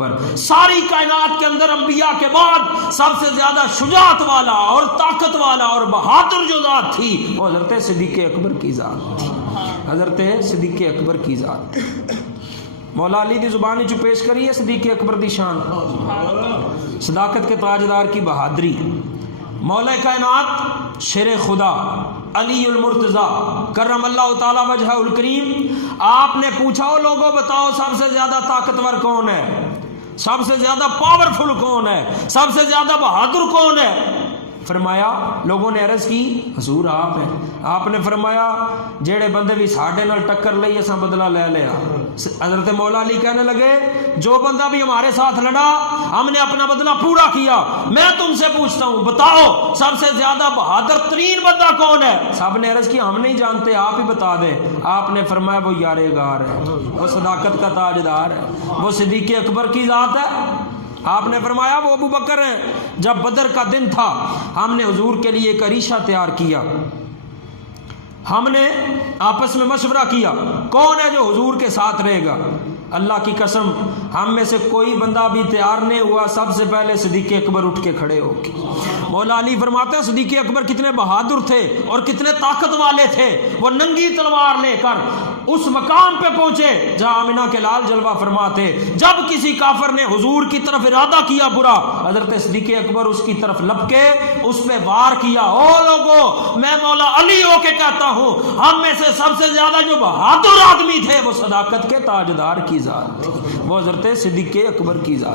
اکبر. ساری کائنات کے اندر انبیاء کے بعد سب سے زیادہ شجاعت والا اور طاقت والا اور بہادر جو ذات تھی وہ حضرت صدیق اکبر کی ذات تھی. حضرت صدیق اکبر کی ذات. مولا علی دی زبانی جو پیش کری ہے صدیق اکبر دی شان, صداقت کے تاجدار کی بہادری. مولا کائنات شیر خدا علی المرتضی کرم اللہ تعالی وجہہ الکریم, آپ نے پوچھا ہو لوگوں بتاؤ سب سے زیادہ طاقتور کون ہے, سب سے زیادہ پاورفل کون ہے, سب سے زیادہ بہادر کون ہے؟ فرمایا, لوگوں نے عرض کی حضور آپ ہیں. آپ نے فرمایا جیڑے بندے بھی ساڈے نال ٹکر لئی اساں بدلہ لے لیا. حضرت مولا علی کہنے لگے جو بندہ بھی ہمارے ساتھ لڑا ہم نے اپنا بدلہ پورا کیا. میں تم سے پوچھتا ہوں بتاؤ سب سے زیادہ بہادر ترین بندہ کون ہے؟ سب نے عرض کی ہم نہیں جانتے, آپ ہی بتا دیں. آپ نے فرمایا وہ یار غار ہے, وہ صداقت کا تاجدار ہے, وہ صدیق اکبر کی ذات ہے. آپ نے فرمایا وہ ابو بکر ہیں. جب بدر کا دن تھا ہم نے حضور کے لیے ایک عریشہ تیار کیا, ہم نے آپس میں مشورہ کیا کون ہے جو حضور کے ساتھ رہے گا. اللہ کی قسم ہم میں سے کوئی بندہ بھی تیار نہیں ہوا, سب سے پہلے صدیق اکبر اٹھ کے کھڑے ہو کے. مولا علی فرماتے ہیں صدیق اکبر کتنے بہادر تھے اور کتنے طاقت والے تھے. وہ ننگی تلوار لے کر اس مقام پہ پہنچے جہاں آمنہ کے لال جلوہ فرماتے. جب کسی کافر نے حضور کی طرف ارادہ کیا برا, حضرت صدیق اکبر اس کی طرف لپکے اس پہ وار کیا. او لوگو میں مولا علی ہو کے کہتا ہوں ہم میں سے سب سے زیادہ جو بہادر آدمی تھے وہ صداقت کے تاجدار کی ذات تھی, وہ حضرت صدیق اکبر کی ذات.